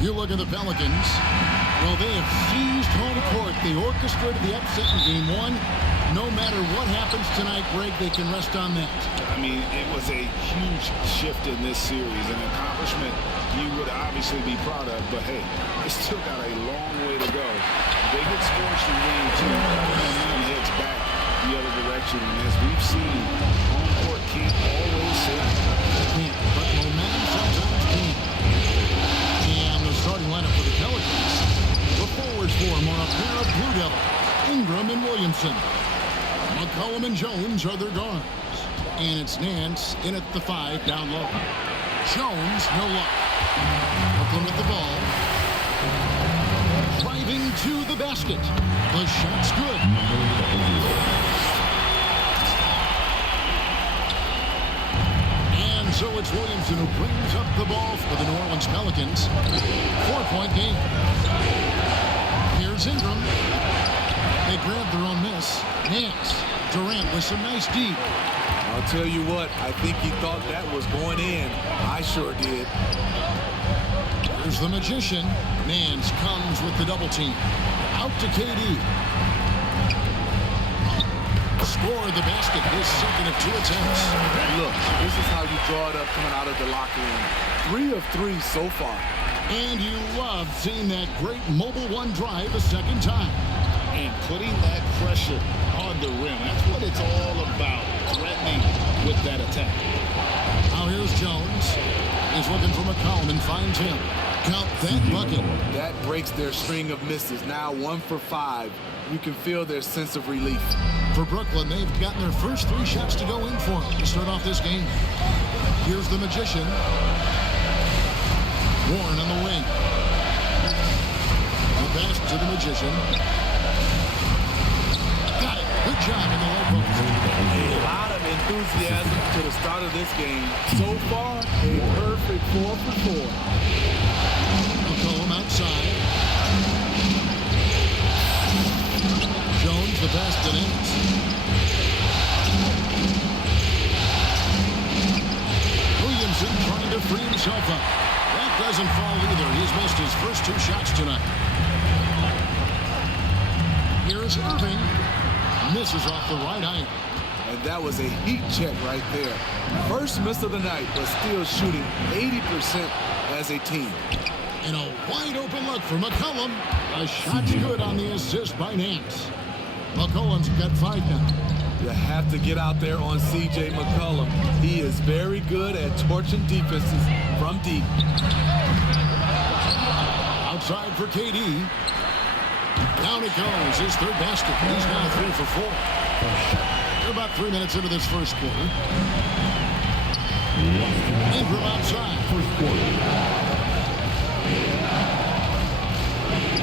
You look at the Pelicans. Well, they have seized home court. They orchestrated the upset in Game 1. No matter what happens tonight, Greg, they can rest on that. I mean, it was a huge shift in this series, an accomplishment you would obviously be proud of, but hey, they still got a long way to go. They get scorched in Game 2, and heads back the other direction, and as we've seen, home court can't always save. Can't, but momentum sometimes can. And the starting lineup for the Pelicans. The forwards form are a pair of Blue Devils, Ingram and Williamson. McCollum and Jones are their guards. And it's Nance in at the 5 down low. Jones, no luck. Brooklyn with the ball. Driving to the basket. The shot's good. And so it's Williamson who brings up the ball for the New Orleans Pelicans. 4-point game. Here's Ingram. They grab their own miss. Nance. Durant with some nice deep. I'll tell you what, I think he thought that was going in. I sure did. Here's the Magician. Nance comes with the double team. Out to KD. Scored the basket, his second of 2 attempts. Look, this is how you draw it up coming out of the locker room. 3 of 3 so far. And you love seeing that great mobile one drive a second time. And putting that pressure on the rim. That's what it's all about, threatening with that attack. Now here's Jones. He's looking for McCollum and finds him. Count that bucket. That breaks their string of misses. Now 1 for 5. You can feel their sense of relief. For Brooklyn, they've gotten their first 3 shots to go in for to start off this game. Here's the Magician. Warren on the wing. The pass to the Magician. Got it. Good job in the low post. A lot of enthusiasm to the start of this game. So far, a perfect 4 for 4. McCollum outside. Jones, the pass to Nance. Williamson trying to free himself up. That doesn't fall either. He's missed his first 2 shots tonight. Here's Irving. Misses off the right iron. And that was a heat check right there. First miss of the night, but still shooting 80% as a team. And a wide open look for McCollum. A shot's good on the assist by Nance. McCollum's got 5 now. You have to get out there on C.J. McCollum. He is very good at torching defenses from deep. Outside for KD. Down it goes. His 3rd basket. He's now 3 for 4. They're about 3 minutes into this first quarter. Ingram outside.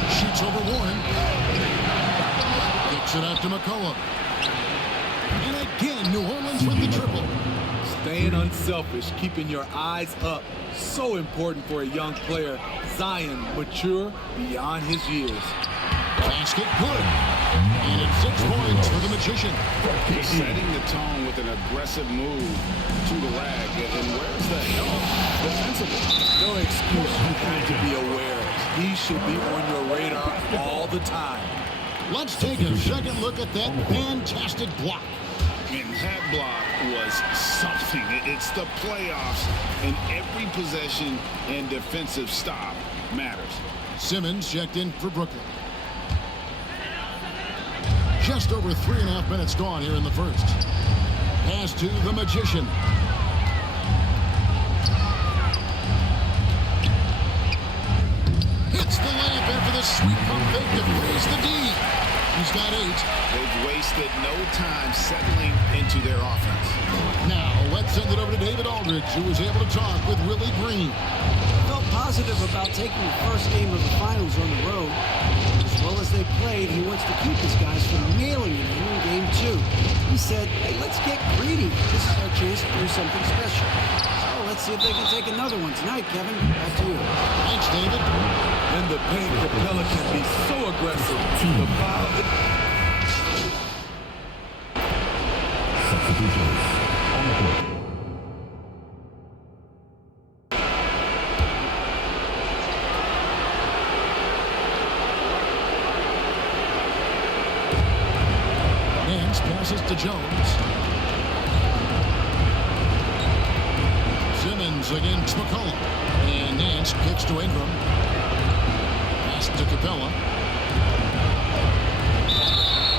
Shoots over Warren. Kicks it out to McCollum. And again, New Orleans with the triple. Staying unselfish, keeping your eyes up. So important for a young player. Zion, mature beyond his years. Basket good. And it's 6 points for the Magician. He's setting the tone with an aggressive move to the rag. And where's the help defensively? No excuse. You have to be aware. He should be on your radar all the time. Let's take a second look at that fantastic block. And that block was something. It's the playoffs, and every possession and defensive stop matters. Simmons checked in for Brooklyn. Just over 3.5 minutes gone here in the first. Pass to the Magician. Hits the layup after the sweep pump fake to raise the D. He's got 8. They've wasted no time settling into their offense. Now, let's send it over to David Aldridge, who was able to talk with Willie Green. Felt positive about taking the first game of the finals on the road. As well as they played, he wants to keep his guys from nailing it in game 2. He said, hey, let's get greedy. This is our chance to do something special. So let's see if they can take another one tonight, Kevin. Back to you. Thanks, David. In the paint, the Pelicans be so aggressive. The foul. Substitutions on the court. passes to Jones. Simmons against McCollum. And Nance kicks to Ingram. Pass to Capella.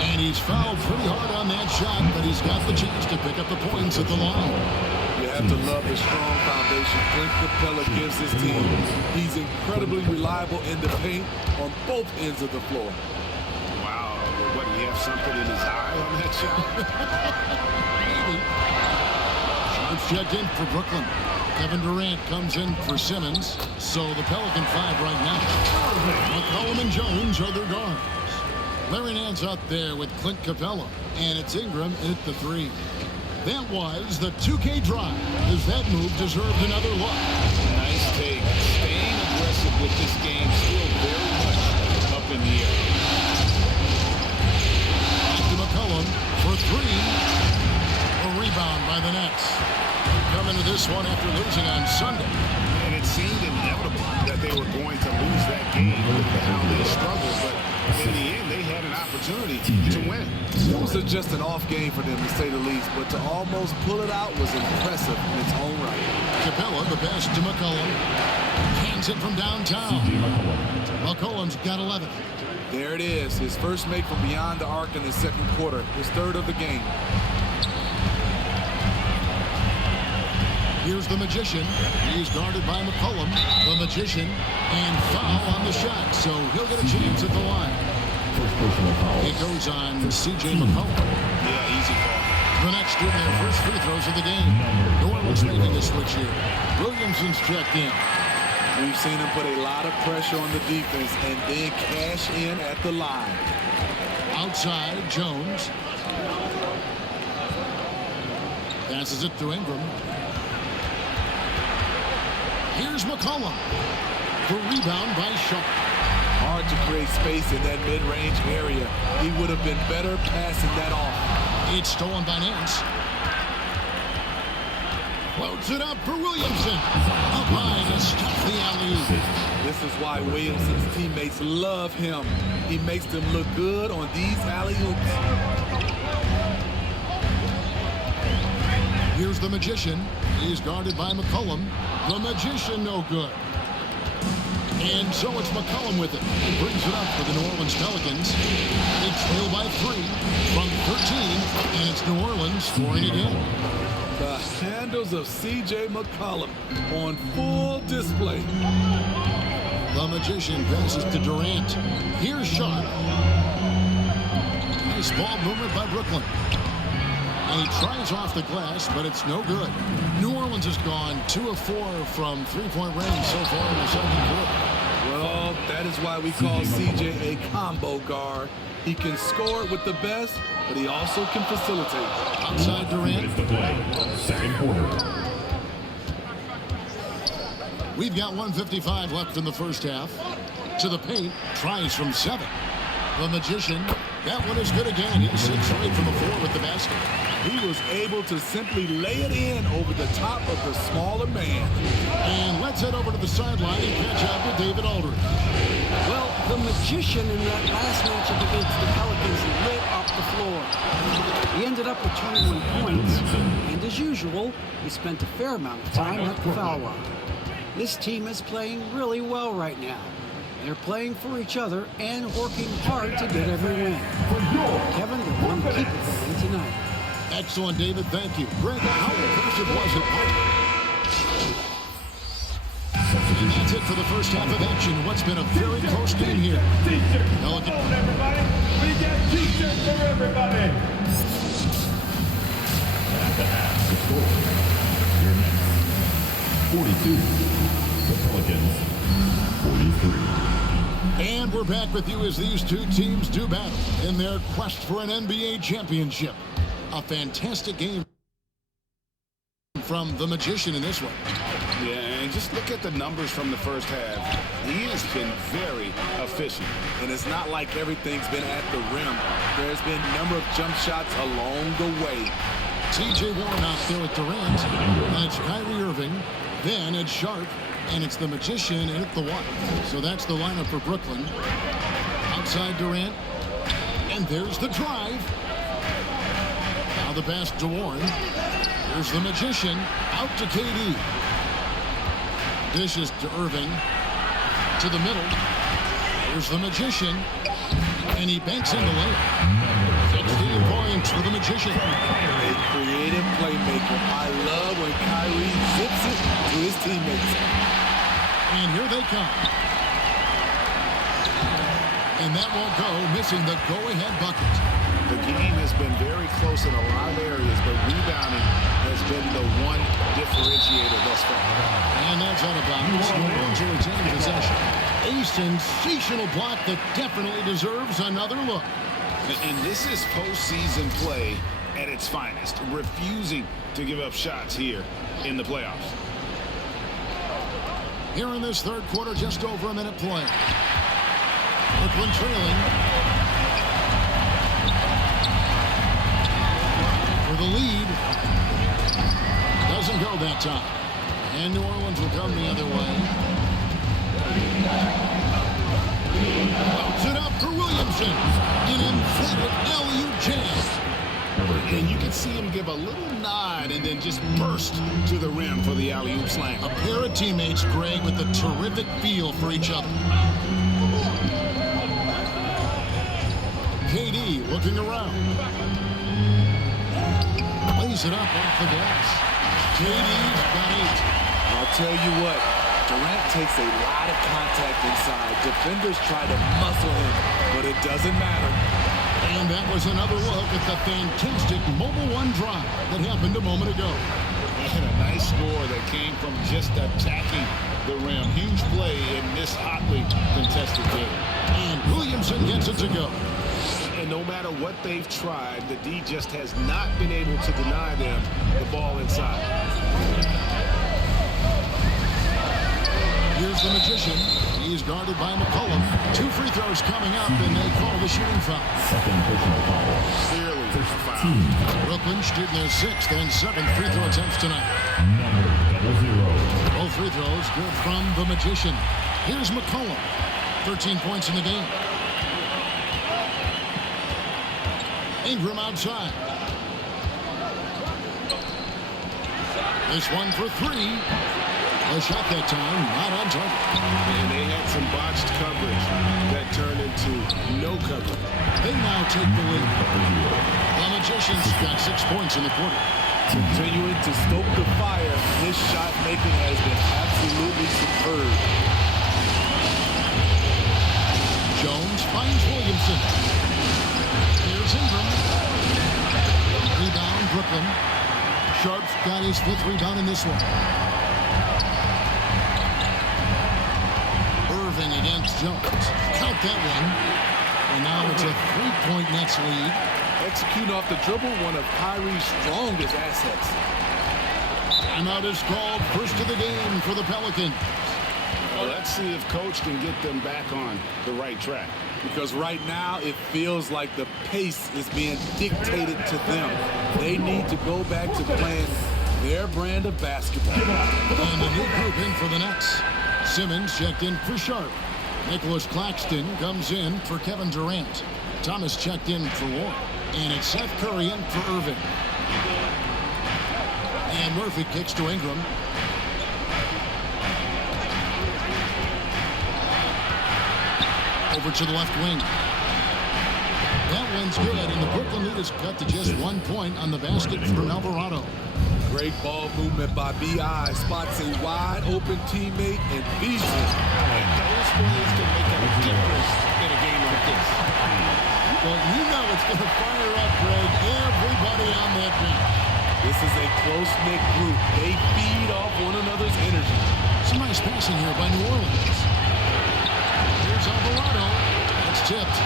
And he's fouled pretty hard on that shot, but he's got the chance to pick up the points at the line. You have to love the strong foundation Clint Capella gives his team. He's incredibly reliable in the paint on both ends of the floor. Wow, what, do you have something in his eye on that shot? Maybe. Sharp's checked in for Brooklyn. Kevin Durant comes in for Simmons. So the Pelican 5 right now. McCollum and Jones are their guards. Larry Nance out there with Clint Capella. And it's Ingram at the 3. That was the 2K drive, as that move deserved another look. Nice take. Staying aggressive with this game, still very much up in the air. Back to McCollum for 3. A rebound by the Nets. Coming to this one after losing on Sunday. And it seemed inevitable that they were going to lose that game with how they struggled, but in the end, they had an opportunity to win. It was just an off game for them, to say the least, but to almost pull it out was impressive in its own right. Capella, the pass to McCollum. Hands it from downtown. McCollum's got 11. There it is, his first make from beyond the arc in the second quarter, his third of the game. Here's the Magician. He's guarded by McCollum. The Magician. And foul on the shot. So he'll get a chance at the line. First personal foul. It goes on C.J. McCollum. Yeah, easy call. The Nets do their first free throws of the game. New Orleans making a switch here. Williamson's checked in. We've seen him put a lot of pressure on the defense and then cash in at the line. Outside, Jones. Passes it to Ingram. Here's McCollum. The rebound by Sharp. Hard to create space in that mid-range area. He would have been better passing that off. It's stolen by Nance. Floats it up for Williamson. Up high to stop the alley-oop. This is why Williamson's teammates love him. He makes them look good on these alley-oops. Here's the Magician. He's guarded by McCollum. The Magician no good. And so it's McCollum with it. He brings it up for the New Orleans Pelicans. They trail by 3 from 13, and it's New Orleans scoring again. The handles of C.J. McCollum on full display. The Magician passes to Durant. Here's Sharp. Nice ball movement by Brooklyn. And he tries off the glass, but it's no good. New Orleans has gone 2 of 4 from three-point range so far in the second quarter. Well, that is why we call C.J. a combo guard. He can score with the best, but he also can facilitate. Outside Durant. It's the play. Second quarter. We've got 1:55 left in the first half. To the paint, tries from 7. The Magician, that one is good again. He's 6 straight from the floor with the basket. He was able to simply lay it in over the top of the smaller man. And let's head over to the sideline and catch up with David Aldridge. Well, the Magician in that last matchup against the Pelicans lit up the floor. He ended up with 21 points, and as usual, he spent a fair amount of time at the foul line. This team is playing really well right now. They're playing for each other and working hard to get every win. Kevin, they want to keep it going tonight. Excellent, David. Thank you. Greg, how impressive was it? That's it for the first half of action. What's been a very close game here. Everybody, we got t-shirts for everybody. At the half, the score. Your Nets, 42. The Pelicans, 43. And we're back with you as these two teams do battle in their quest for an NBA championship. A fantastic game from the Magician in this one. Yeah, and just look at the numbers from the first half. He has been very efficient. And it's not like everything's been at the rim. There's been a number of jump shots along the way. T.J. Warren out there with Durant. And it's Kyrie Irving. Then it's Sharp. And it's the Magician and at the 1. So that's the lineup for Brooklyn. Outside Durant. And there's the drive. the pass to Warren. Here's the Magician. Out to KD. Dishes to Irving. To the middle. Here's the Magician. And he banks in the layup. 16 points for the Magician. A creative playmaker. I love when Kyrie zips it to his teammates. And here they come. And that won't go, missing the go-ahead bucket. The game has been very close in a lot of areas, but rebounding has been the one differentiator thus far. And that's out of bounds. New Orleans will retain possession. A sensational block that definitely deserves another look. And this is postseason play at its finest, refusing to give up shots here in the playoffs. Here in this third quarter, just over a minute play. Brooklyn trailing. For the lead. Doesn't go that time. And New Orleans will come the other way. Puts it up for Williamson. An emphatic alley-oop jam. And you can see him give a little nod and then just burst to the rim for the alley-oop slam. A pair of teammates, Greg, with a terrific feel for each other. KD looking around. Lays it up off the glass. KD's got 8. I'll tell you what, Durant takes a lot of contact inside. Defenders try to muscle him, but it doesn't matter. And that was another look at the fantastic Mobile One drive that happened a moment ago. And a nice score that came from just attacking the rim. Huge play in this hotly contested game. And Williamson gets it to go. And no matter what they've tried, the D just has not been able to deny them the ball inside. Here's the Magician. He's guarded by McCollum. 2 free throws coming up, and they call the shooting foul. Second personal foul. Clearly a foul. Brooklyn shooting their 6th and 7th free throw attempts tonight. Number 00. Both free throws good from the Magician. Here's McCollum. 13 points in the game. Ingram outside. This one for 3. A shot that time, not on target. And they had some botched coverage that turned into no coverage. They now take the lead. The Magicians got 6 points in the quarter. Continuing to stoke the fire, his shot making has been absolutely superb. Jones finds Williamson. Here's Ingram. Rebound, Brooklyn. Sharp's got his 5th rebound in this one. Irving against Jones. Count that one. And now it's a 3-point Nets lead. Executing off the dribble, one of Kyrie's strongest assets. Timeout is called. First of the game for the Pelicans. Well, let's see if Coach can get them back on the right track. Because right now it feels like the pace is being dictated to them. They need to go back to playing their brand of basketball. And a new group in for the Nets. Simmons checked in for Sharp. Nicholas Claxton comes in for Kevin Durant. Thomas checked in for Warren. And it's Seth Curry in for Irving. And Murphy kicks to Ingram. Over to the left wing. That one's good, and the Brooklyn lead is cut to just 1 point on the basket from Alvarado. Great ball movement by B.I. Spots a wide open teammate and feeds it. And those plays can make a difference in a game like this. Well, you know it's going to fire up, Greg, everybody on that bench. This is a close-knit group. They feed off one another's energy. Some nice passing here by New Orleans. Here's Alvarado. That's tipped.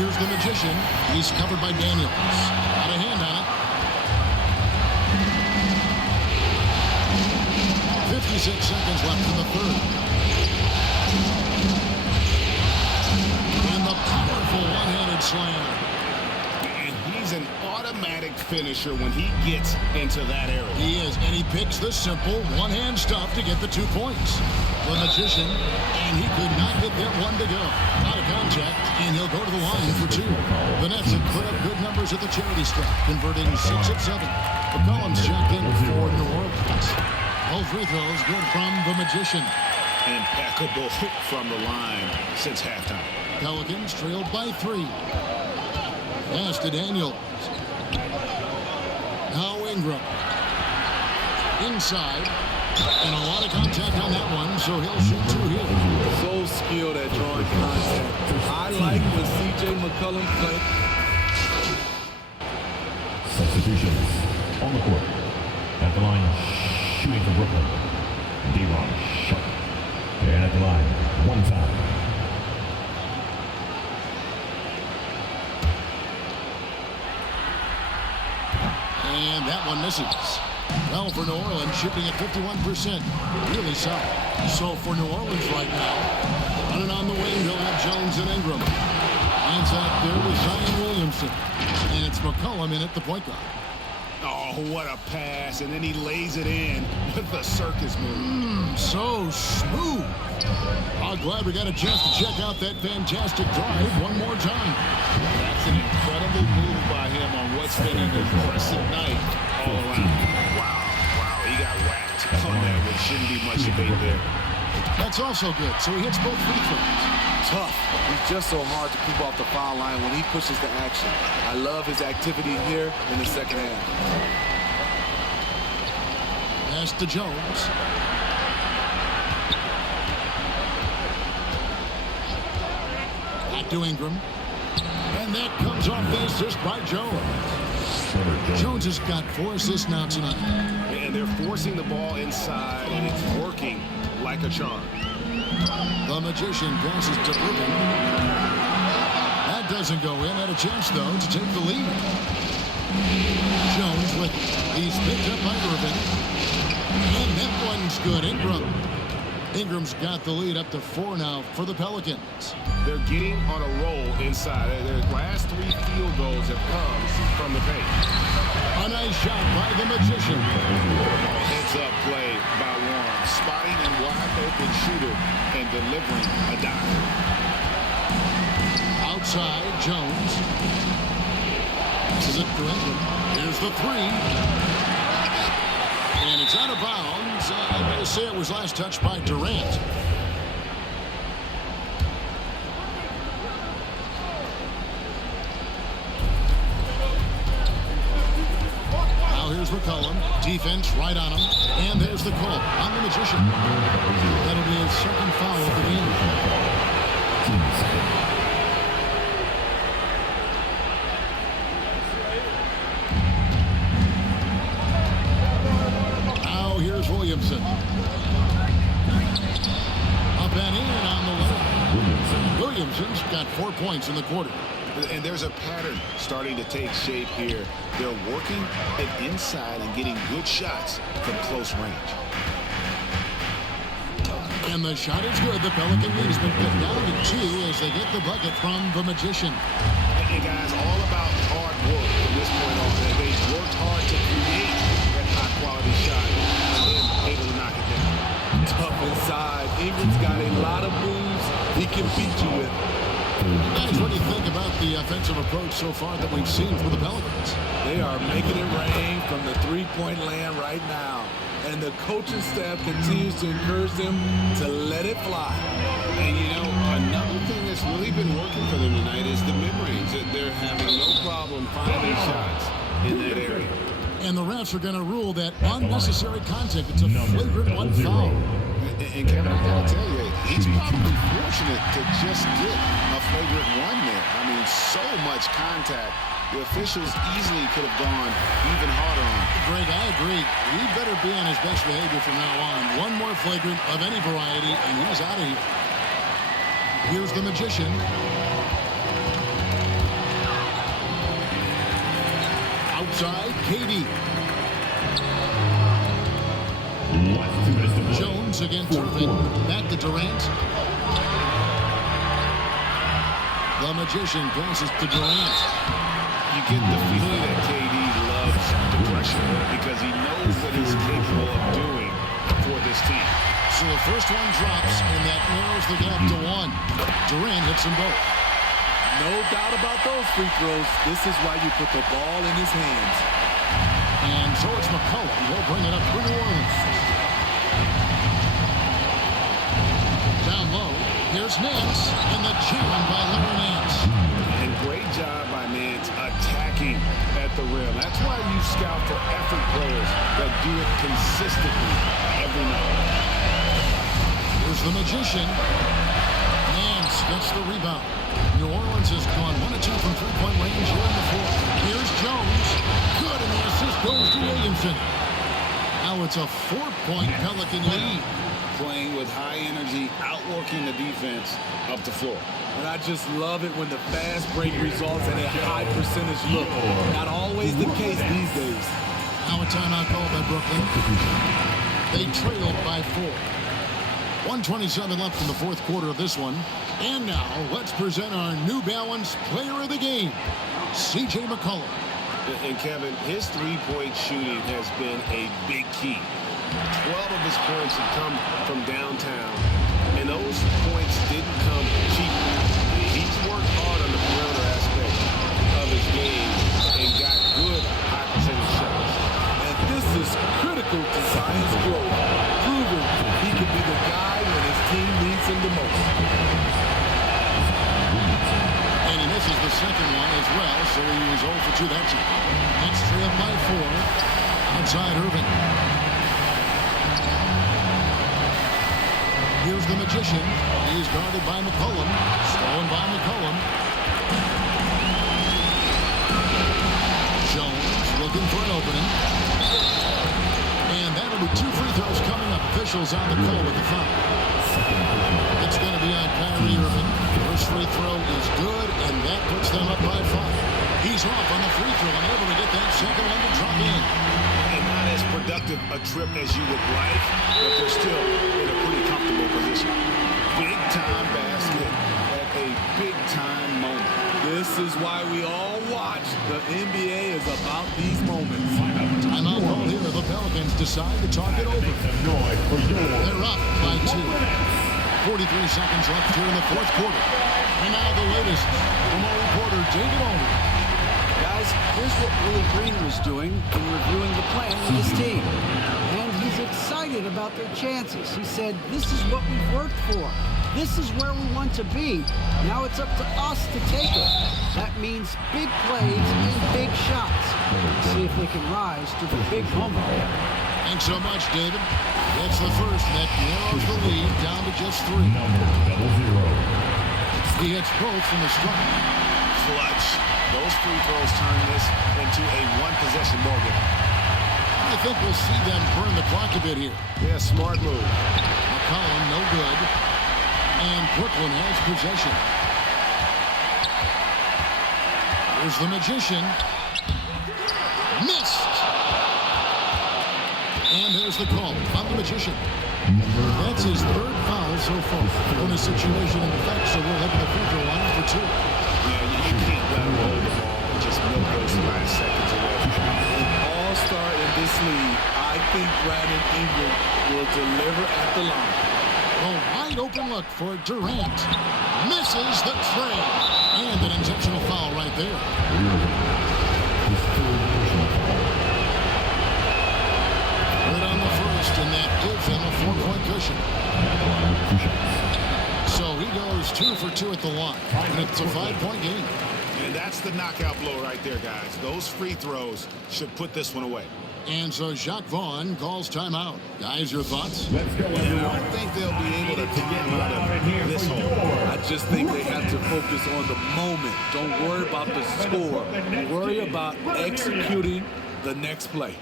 Here's the Magician. He's covered by Daniels. Got a hand on it. 56 seconds left in the third. And the powerful one-handed slam. And he's an automatic finisher when he gets into that area. He is, and he picks the simple one-hand stuff to get the 2 points. The Magician, and he could not get that one to go. Out of contact, and he'll go to the line for 2. The Nets have put up good numbers at the charity stripe, converting 6 of 7. McCollum's checked in for New Orleans. All free throws good from the Magician. Impeccable from the line since halftime. Pelicans trailed by 3. Pass to Daniels. Now Ingram. Inside. And a lot of contact on that one, so he'll shoot 2 here. So skilled at drawing contact. I like the C.J. McCollum play. Substitutions on the court. At the line, shooting for Brooklyn, D-Ron Sharp. And at the line, 1 time. And that one misses. Well, for New Orleans, shooting at 51%. Really solid. So for New Orleans right now, running on the wing, they'll have Jones and Ingram. Hands out there with Zion Williamson. And it's McCollum in at the point guard. Oh, what a pass. And then he lays it in with the circus move. So smooth. I'm glad we got a chance to check out that fantastic drive one more time. That's an incredible move by him on what's been an impressive night all around. Wow, he got whacked on that, which shouldn't be much debate there. That's also good, so he hits both free throws. Tough. He's just so hard to keep off the foul line when he pushes the action. I love his activity here in the second half. Pass to Jones. Back to Ingram. And that comes off the assist by Jones. Jones has got 4 assists now tonight. And they're forcing the ball inside, and it's working like a charm. The Magician passes to Irving. That doesn't go in. Had a chance, though, to take the lead. Jones with he's picked up by Irving. And that one's good. Ingram's got the lead up to 4 now for the Pelicans. They're getting on a roll inside. Their last 3 field goals have come from the paint. A nice shot by the Magician. Heads-up play by Warren, spotting a wide-open shooter and delivering a dive. Outside, Jones. This is it for Ingram. Here's the 3. And it's out of bounds. I'm going to say it was last touched by Durant. Now here's McCollum. Defense right on him. And there's the call on the Magician. That'll be his second foul of the game. Williamson. Up and in on the way. Williamson's got 4 points in the quarter. And there's a pattern starting to take shape here. They're working it inside and getting good shots from close range. And the shot is good. The Pelican lead has been cut down to 2 as they get the bucket from the Magician. And guys, all about hard work from this point on. They've worked hard to create that high-quality shot. Able to knock it down. Tough inside. Ingram's got a lot of moves he can beat you with. Guys, what do you think about the offensive approach so far that we've seen from the Pelicans? They are making it rain from the three-point land right now. And the coaching staff continues to encourage them to let it fly. And you know, another thing that's really been working for them tonight is the mid-range. They're having no problem finding shots in that area. And the refs are going to rule that unnecessary contact. It's a flagrant 1 foul. And Kevin, I got to tell you, he's probably fortunate to just get a flagrant 1 there. I mean, so much contact. The officials easily could have gone even harder on him. Greg, I agree. He better be on his best behavior from now on. 1 more flagrant of any variety, and he's out of here. Here's the Magician. Outside, KD. Jones against Irving. Back to Durant. The Magician passes to Durant. You get the feeling that KD loves pressure because he knows what he's capable of doing for this team. So the first one drops, and that narrows the gap to 1. Durant hits them both. No doubt about those free throws. This is why you put the ball in his hands. And so it's McCollum. He'll bring it up for New Orleans. Down low, here's Nance, and the jam by Larry Nance. And great job by Nance attacking at the rim. That's why you scout for effort players that do it consistently every night. Here's the Magician. Nance gets the rebound. New Orleans has gone 1 of 2 from three-point range here in the fourth. Here's Jones. Good, and the assist goes to Williamson. Now it's a 4-point Pelican lead. Playing with high energy, outworking the defense up the floor. And I just love it when the fast break results in a high percentage look. Not always the case these days. Now a timeout called by Brooklyn. They trailed by 4. 1:27 left in the fourth quarter of this one. And now let's present our New Balance Player of the Game, C.J. McCollum. And Kevin, his three-point shooting has been a big key. 12 of his points have come from downtown, and those points didn't come cheap. He's worked hard on the perimeter aspect of his game and got good high percentage shots. And this is critical to Zion's growth, proving he can be the guy when his team needs him the most. And he misses the second one as well, so he was 0 for 2 that time. Next trail by 4. Outside Irving. Here's the Magician. He is guarded by McCollum. Stolen by McCollum. Jones looking for an opening. And that'll be 2 free throws coming up. Officials on the call with the foul. It's going to be on Kyrie Irving. First free throw is good, and that puts them up by 5. He's off on the free throw and able to get that second one to drop in. And not as productive a trip as you would like, but they're still in a pretty comfortable position. Big-time basket at a big-time moment. This is why we all watch. The NBA is about these moments. Timeout call here. The Pelicans decide to talk it over. They're up by 2. 43 seconds left here in the fourth quarter. And now the latest from our reporter, David Olney. Guys, here's what Willie Green was doing in reviewing the plan with his team. And he's excited about their chances. He said, this is what we've worked for. This is where we want to be. Now it's up to us to take it. That means big plays and big shots. See if they can rise to the big moment. Thanks so much, David. That's the first, and that narrows the lead down to just 3. He hits both from the stripe. Clutch. Those free throws turn this into a one-possession ball game. I think we'll see them burn the clock a bit here. Yeah, smart move. McCollum, no good. And Brooklyn has possession. Here's the Magician. Missed. And there's the call on the Magician. That's his 3rd foul so far in a situation in effect, so we'll head to the free throw line for 2. Yeah, you can't let him hold the ball and just milk those last seconds away. An all-star in this league, I think Brandon Ingram will deliver at the line. A wide open look for Durant. Misses the tray. And an intentional foul right there. Right on the first, and that gives him a 4-point cushion. So he goes 2 for 2 at the line. And it's a 5-point game. And that's the knockout blow right there, guys. Those free throws should put this one away. And so Jacques Vaughn calls timeout. Guys, your thoughts? Yeah, I don't think they'll be able to climb out of this hole. I just think they have to focus on the moment. Don't worry about the score. Worry about executing the next play.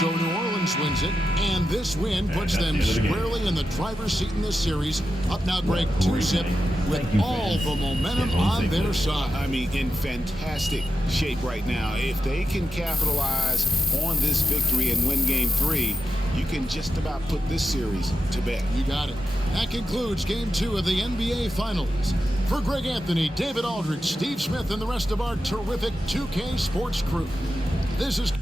So New Orleans wins it, and this win puts them squarely in the driver's seat in this series. Up now, Greg, 2-zip with all the momentum on their side. I mean, in fantastic shape right now. If they can capitalize on this victory and win Game 3, you can just about put this series to bed. You got it. That concludes Game 2 of the NBA Finals. For Greg Anthony, David Aldridge, Steve Smith, and the rest of our terrific 2K Sports crew, this is